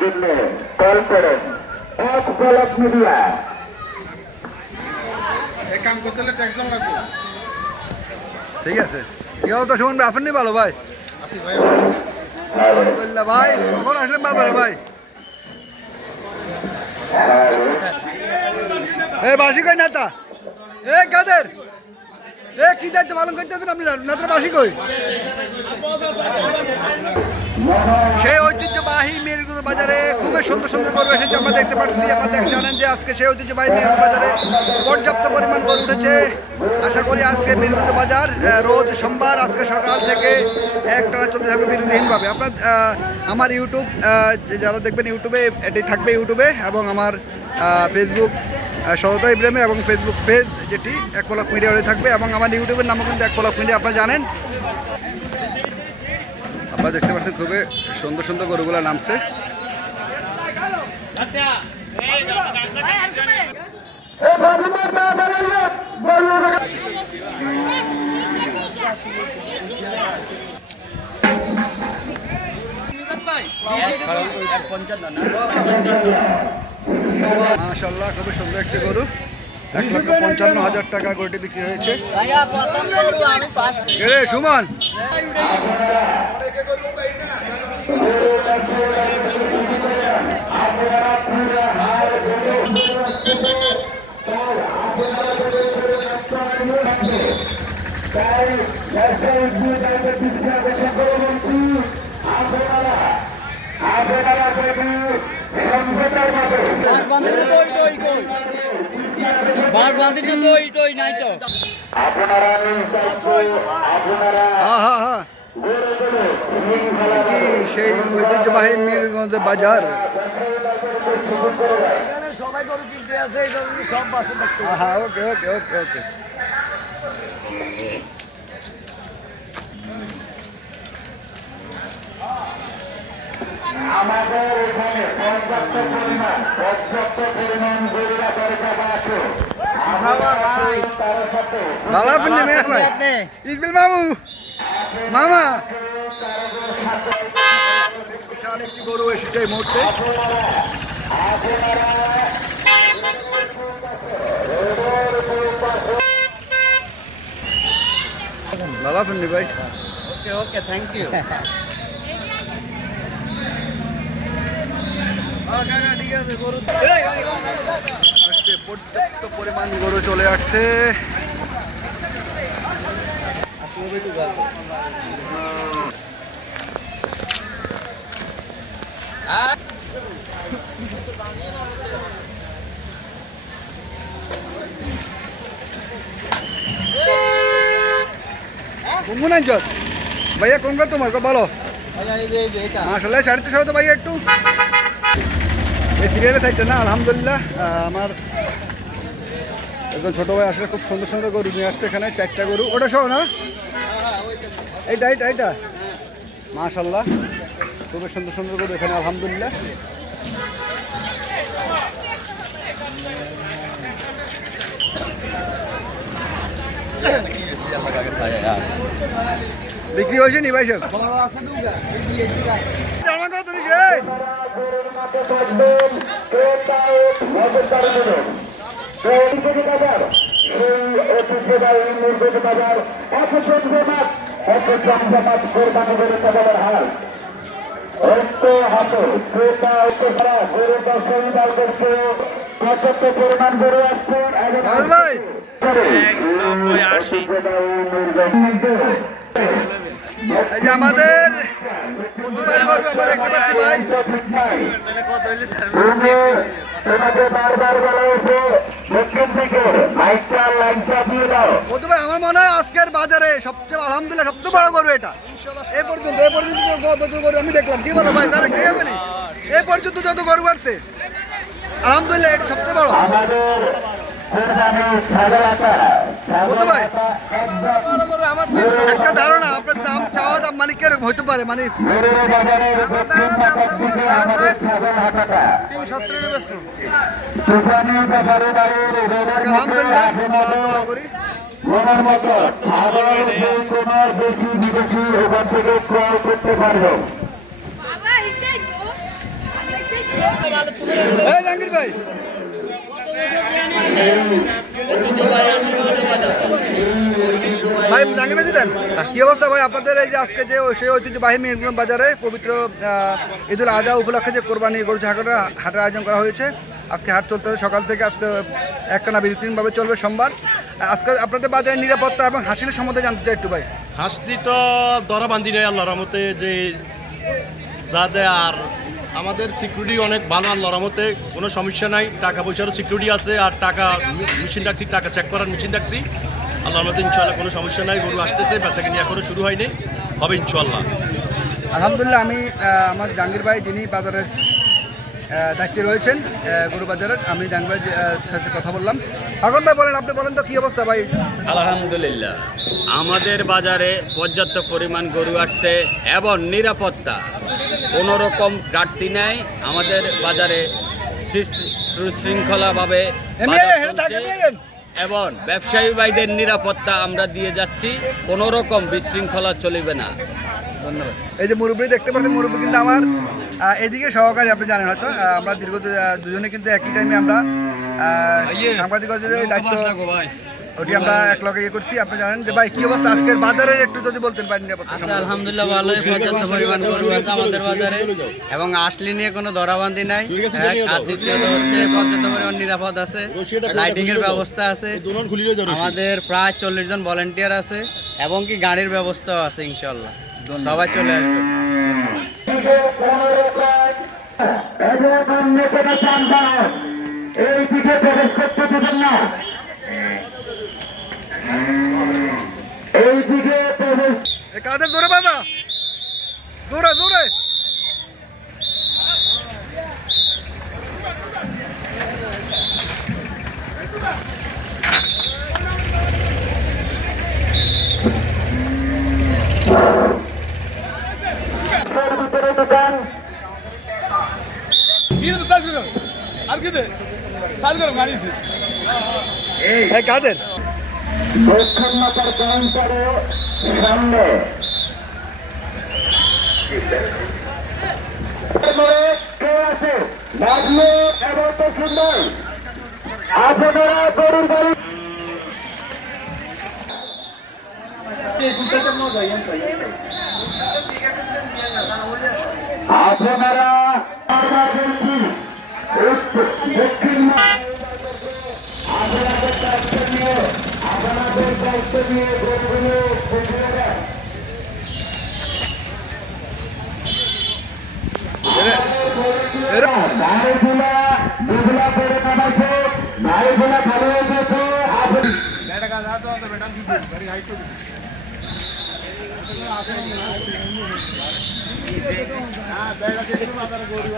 জন্য কল করেন এক ব্লক মিডিয়া। কাম করতে হলে ট্যাক্স জমা লাগবে। ঠিক আছে, কি অবস্থা সুমন ভাই? আপনি ভালো ভাই? আসি ভাই। আলহামদুলিল্লাহ ভাই। কখন আসলেন বাবারে ভাই? এ বাসি কই নেতা? এ কাদের? এ কি দায়িত্ব পালন করতেছেন আপনি? নেতার বাসি কই? সেই ঐতিহ্যবাহী মেরুগঞ্জ বাজারে খুবই সুন্দর সুন্দর গরু এসেছে আমরা দেখতে পাচ্ছি। আপনারা জানেন যে আজকে সেই ঐতিহ্যবাহী মেরুগঞ্জ বাজারে পর্যাপ্ত পরিমাণ গরু উঠেছে। আশা করি আজকে মেরুগঞ্জ বাজার রোজ সোমবার আজকে সকাল থেকে একটানা চলতে থাকবে বিরতিহীনভাবে। আপনার আমার ইউটিউব যারা দেখবেন ইউটিউবে এটি থাকবে ইউটিউবে, এবং আমার ফেসবুক সততা ইব্রাহিমে, এবং ফেসবুক পেজ যেটি এক ব্লক মিডিয়া থাকবে, এবং আমার ইউটিউবের নামও কিন্তু এক ব্লক মিডিয়া, আপনারা জানেন। আপনারা দেখতে পাচ্ছেন খুবই সুন্দর সুন্দর গরুগুলো নামছে। মাশাআল্লাহ, খুবই সুন্দর একটি গরু। 1,55,000 টাকা গরুটি বিক্রি হয়েছে। সুমন সেই ঐতিহ্যবাহী মিরগঞ্জ বাজার। সবাই গরু কিনতে আছে, সব বাসে দেখতে। হ্যাঁ, ওকে ওকে ওকে ওকে। আমাদের এখানে পর্যাপ্ত পরিমাণ গরুরা দরকার আছে। ভালো আছেন ভাই? ইসবিল মামু মামা বিশাল একটি গরু এসেছে এই মুহূর্তে। ভালো আছেন ভাই? ওকে ওকে, থ্যাংক ইউ। পর্যাপ্ত পরিমাণ গরু চলে আসছে। কোন অঞ্চল ভাইয়া? কোনটা তোমার বলো? আসলে 350 তো ভাইয়া একটু এই সিরিয়ালের সাইডটা না। আলহামদুলিল্লাহ, আমার একজন ছোটো ভাই আসলে খুব সুন্দর সুন্দর গরু নিয়ে আসছে এখানে। 4টা গরু, ওটা সহ না? এইটা এইটা এইটা মাশাআল্লাহ, খুবই সুন্দর সুন্দর গরু এখানে আলহামদুলিল্লাহ। বিক্রি হয়েছে নি ভাই সব? পরিমাণ গরু আসছে ভাই এই যে আমাদের প্রথমবার গরু আমরা দেখতে পাচ্ছি ভাই। প্রথমে আমার মনে হয় আজকের বাজারে সবচেয়ে আলহামদুলিল্লাহ সবচেয়ে বড় গরু এটা। এই পর্যন্ত গরু আমি দেখলাম। কি বলো ভাই? তারা কে হবে না? এই পর্যন্ত যত গরু বাড়ছে আলহামদুলিল্লাহ এটা সবচেয়ে বড়। একটা ধারণা আপনার দাম চাওয়া দাম মানে কিরকম হইতে পারে? মানে আলহামদুলিল্লাহ দোয়া করি। এই জাহাঙ্গীর ভাই ভাই জাহাঙ্গীর ভাই দিতেন কি অবস্থা ভাই আপনাদের এই যে আজকে যে সেই ঐতিহ্যবাহী মিরপুর বাজারে পবিত্র ঈদুল আজহা উপলক্ষে যে কোরবানি গরু হাটের আয়োজন করা হয়েছে। আজকে হাট চলতে সকাল থেকে আজকে একটা না বিরতিহীনভাবে চলবে সোমবার। আজকে আপনাদের বাজারে নিরাপত্তা এবং হাসিলের সম্বন্ধে জানতে চাই একটু ভাই। হাসতি তো দরা বান্ধি নেই আল্লাহর রহমতে, যে যাতে আর আমাদের সিকিউরিটি অনেক ভালো আল্লাহর রহমতে, কোনো সমস্যা নাই। টাকা পয়সারও সিকিউরিটি আছে, আর টাকা মেশিন রাখছি, টাকা চেক করার মেশিন রাখছি। আল্লাহর রহমতে ইনশাআল্লাহ কোনো সমস্যা নাই। গরু আসতেছে, বেচা কিনি এখনো শুরু হয়নি, হবে ইনশাআল্লাহ। আলহামদুলিল্লাহ। আমি আমার জাহাঙ্গীর ভাই যিনি বাজারের দায়িত্বে রয়েছেন গরু বাজারের, আমি জাহাঙ্গীর ভাইয়ের সাথে কথা বললাম। এখন ভাই বলেন, আপনি বলেন তো কী অবস্থা ভাই? আলহামদুলিল্লাহ, আমাদের বাজারে পর্যাপ্ত পরিমাণ গরু আসছে এবং নিরাপত্তা কোনো রকম ঘাটতি নেই। আমাদের বাজারে সুশৃঙ্খলাভাবে এবং ব্যবসায়ী ভাইদের নিরাপত্তা আমরা দিয়ে যাচ্ছি, কোনো রকম বিশৃঙ্খলা চলিবে না। ধন্যবাদ। এই যে মুরব্বী দেখতে পাচ্ছেন, মুরব্বী কিন্তু আমার এদিকে সহকারী, আপনি জানেন হয়তো আমরা দীর্ঘ দুজনে কিন্তু একই টাইমে আমরা সাংবাদিকতার দায়িত্ব ওটি আমরা এক লগে ইয়ে করছি। আপনি জানেন যে ভাই কি অবস্থা আজকের বাজারের, একটু যদি বলতেন ভাই নিরাপত্তা। আলহামদুলিল্লাহ ভালোই, পর্যাপ্ত পরিমাণ গরু আছে আমাদের বাজারে এবং আসলি নিয়ে কোনো ধরাবান্ধি নাই। আর দ্বিতীয়ত হচ্ছে পর্যাপ্ত পরিমাণ নিরাপদ আছে, লাইটিং এর ব্যবস্থা আছে, আমাদের প্রায় 40 জন ভলেন্টিয়ার আছে এবং কি গাড়ির ব্যবস্থাও আছে। ইনশাআল্লাহ সবাই চলে আসবে। এই দিকে প্রবেশ করতে দেবেন না, এই দিকে প্রবেশ। কাদের দূরে বাবা, দূরে দূরে। ভিতরে দোকান কাদের দক্ষিণ মাতার কাউন্টারে সামনে কে আছে লাগলো এবং তো সুন্দর আপনারা গরুর গাড়ি আপনারা দক্ষিণ আপনাদের দায়িত্ব নিয়ে গরুগুলো দুগুলা করে নামাইছে, নারীগুলা ভালো হয়ে গেছে। গরু